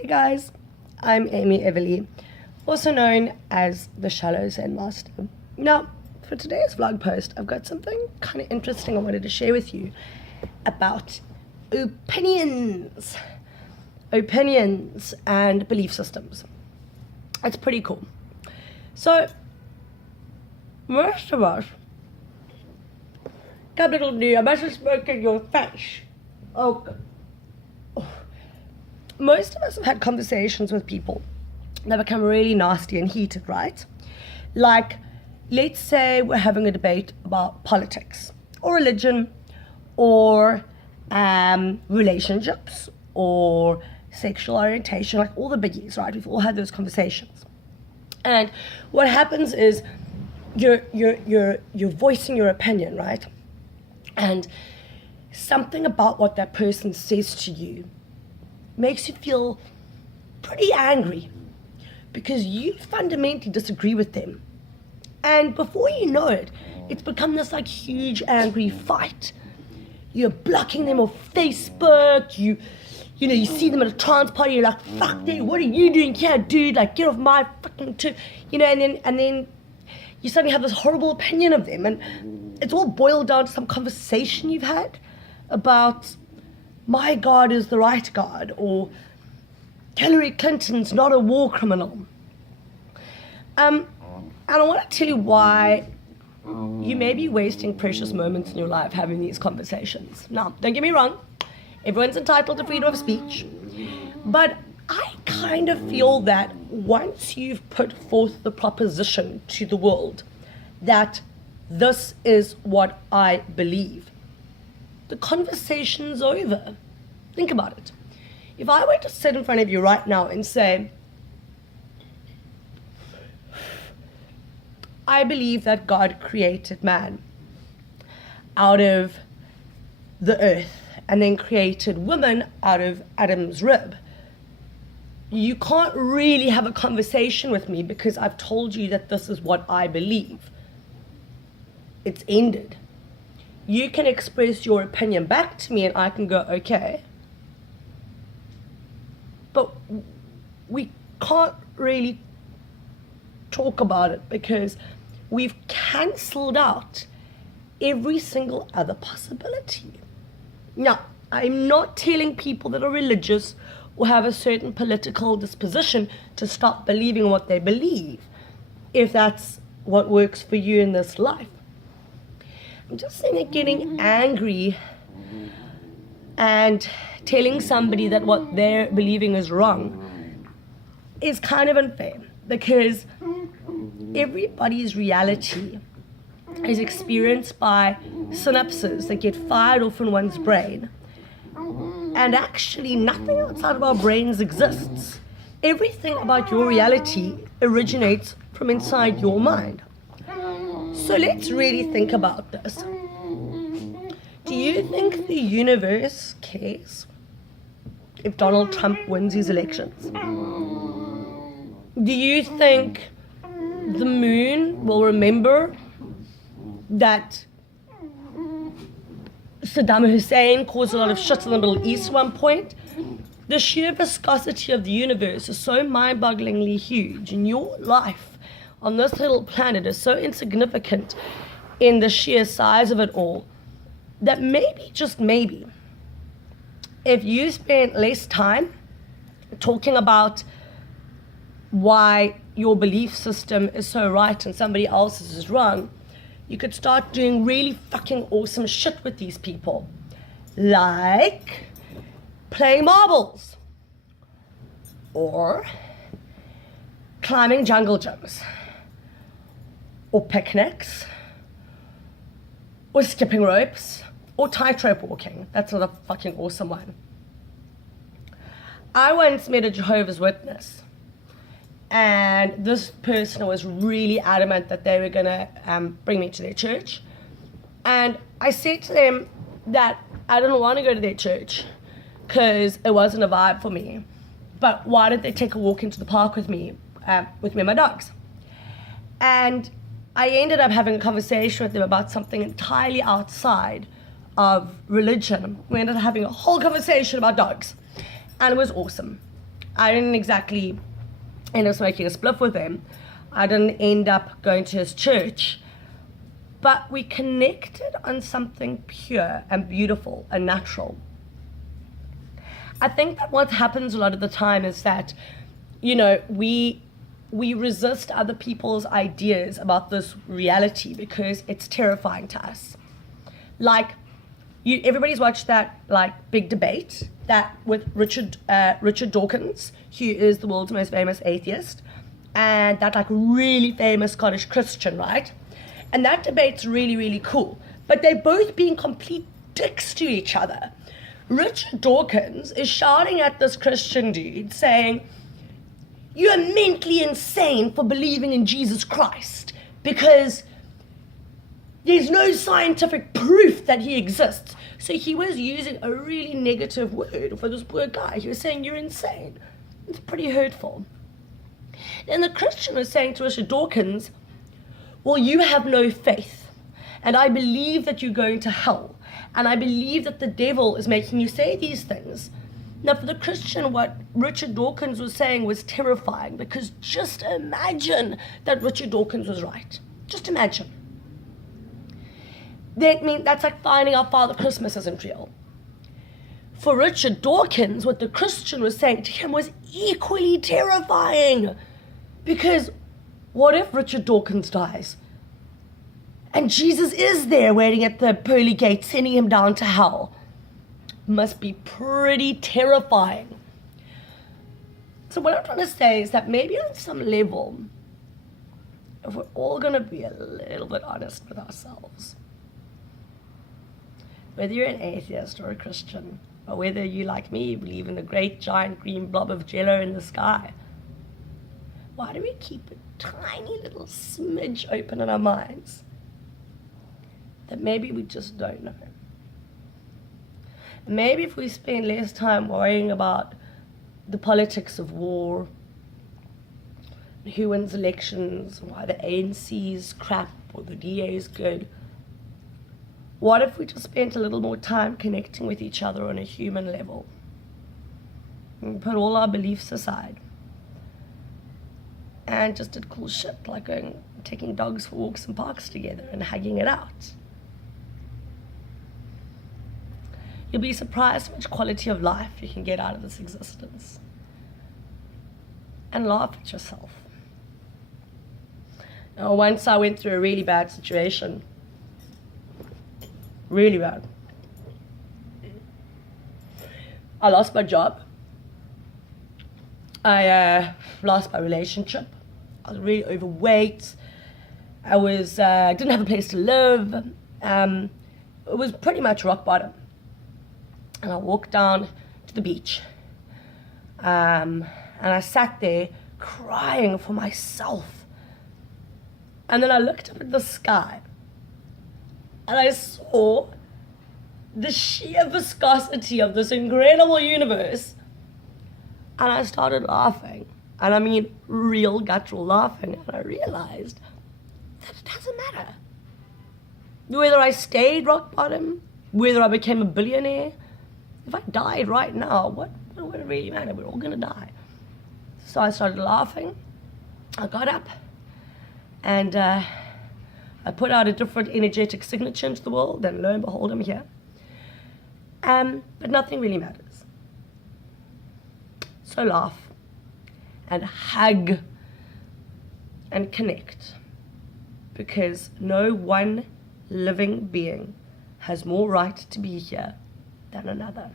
Hey guys, I'm Amy Everly, also known as the Shallow Zen Master. Now, for today's vlog post, I've got something kind of interesting I wanted to share with you about opinions and belief systems. It's pretty cool. So, most of us, capital D, I must have spoken your face. Oh, most of us have had conversations with people that become really nasty and heated, right? Like, let's say we're having a debate about politics or religion or relationships or sexual orientation, like all the biggies, right? We've all had those conversations. And what happens is you're voicing your opinion, right? And something about what that person says to you makes you feel pretty angry because you fundamentally disagree with them. And before you know it, it's become this like huge angry fight. You're blocking them off Facebook, you see them at a trance party, you're like, fuck them, what are you doing here, dude? Like, get off my fucking and then you suddenly have this horrible opinion of them, and it's all boiled down to some conversation you've had about my God is the right God, or Hillary Clinton's not a war criminal. And I want to tell you why you may be wasting precious moments in your life having these conversations. Now, don't get me wrong, everyone's entitled to freedom of speech, but I kind of feel that once you've put forth the proposition to the world that this is what I believe, the conversation's over. Think about it. If I were to sit in front of you right now and say, I believe that God created man out of the earth and then created woman out of Adam's rib, you can't really have a conversation with me because I've told you that this is what I believe. It's ended. You can express your opinion back to me and I can go, okay. But we can't really talk about it because we've cancelled out every single other possibility. Now, I'm not telling people that are religious or have a certain political disposition to stop believing what they believe, if that's what works for you in this life. I'm just saying that getting angry and telling somebody that what they're believing is wrong is kind of unfair, because everybody's reality is experienced by synapses that get fired off in one's brain. And actually, nothing outside of our brains exists. Everything about your reality originates from inside your mind. So let's really think about this. Do you think the universe cares if Donald Trump wins his elections? Do you think the moon will remember that Saddam Hussein caused a lot of shit in the Middle East at one point? The sheer viscosity of the universe is so mind-bogglingly huge, and your life on this little planet is so insignificant in the sheer size of it all, that maybe, just maybe, if you spent less time talking about why your belief system is so right and somebody else's is wrong, you could start doing really fucking awesome shit with these people. Like playing marbles, or climbing jungle gyms, or picnics, or skipping ropes, or tightrope walking. That's not a fucking awesome one. I once met a Jehovah's Witness, and this person was really adamant that they were gonna bring me to their church. And I said to them that I didn't want to go to their church because it wasn't a vibe for me. But why did they take a walk into the park with me and my dogs? And I ended up having a conversation with them about something entirely outside of religion. We ended up having a whole conversation about dogs, and it was awesome. I didn't exactly end up smoking a spliff with him. I didn't end up going to his church. But we connected on something pure and beautiful and natural. I think that what happens a lot of the time is that, you know, we resist other people's ideas about this reality because it's terrifying to us. Like, everybody's watched that like big debate that with Richard Dawkins, who is the world's most famous atheist, and that like really famous Scottish Christian, right? And that debate's really, really cool. But they're both being complete dicks to each other. Richard Dawkins is shouting at this Christian dude saying, "You are mentally insane for believing in Jesus Christ because there's no scientific proof that he exists." So he was using a really negative word for this poor guy. He was saying, "You're insane." It's pretty hurtful. Then the Christian was saying to Richard Dawkins, "Well, you have no faith, and I believe that you're going to hell, and I believe that the devil is making you say these things." Now, for the Christian, what Richard Dawkins was saying was terrifying, because just imagine that Richard Dawkins was right. Just imagine. That's like finding out Father Christmas isn't real. For Richard Dawkins, what the Christian was saying to him was equally terrifying, because what if Richard Dawkins dies and Jesus is there waiting at the pearly gate, sending him down to hell? Must be pretty terrifying. So what I'm trying to say is that maybe on some level, if we're all going to be a little bit honest with ourselves, whether you're an atheist or a Christian, or whether you, like me, believe in the great giant green blob of jello in the sky, why do we keep a tiny little smidge open in our minds that maybe we just don't know? Maybe if we spend less time worrying about the politics of war, who wins elections, why the ANC's crap or the DA's good, what if we just spent a little more time connecting with each other on a human level? And put all our beliefs aside and just did cool shit like taking dogs for walks in parks together and hugging it out. You'll be surprised how much quality of life you can get out of this existence. And laugh at yourself. Now, once I went through a really bad situation. Really bad. I lost my job. I lost my relationship. I was really overweight. I didn't have a place to live. It was pretty much rock bottom. And I walked down to the beach. And I sat there crying for myself. And then I looked up at the sky. And I saw the sheer viscosity of this incredible universe. And I started laughing. And I mean real guttural laughing. And I realized that it doesn't matter. Whether I stayed rock bottom, whether I became a billionaire, if I died right now, what would it really matter? We're all going to die. So I started laughing. I got up. And I put out a different energetic signature into the world. And lo and behold, I'm here. But nothing really matters. So laugh. And hug. And connect. Because no one living being has more right to be here than another.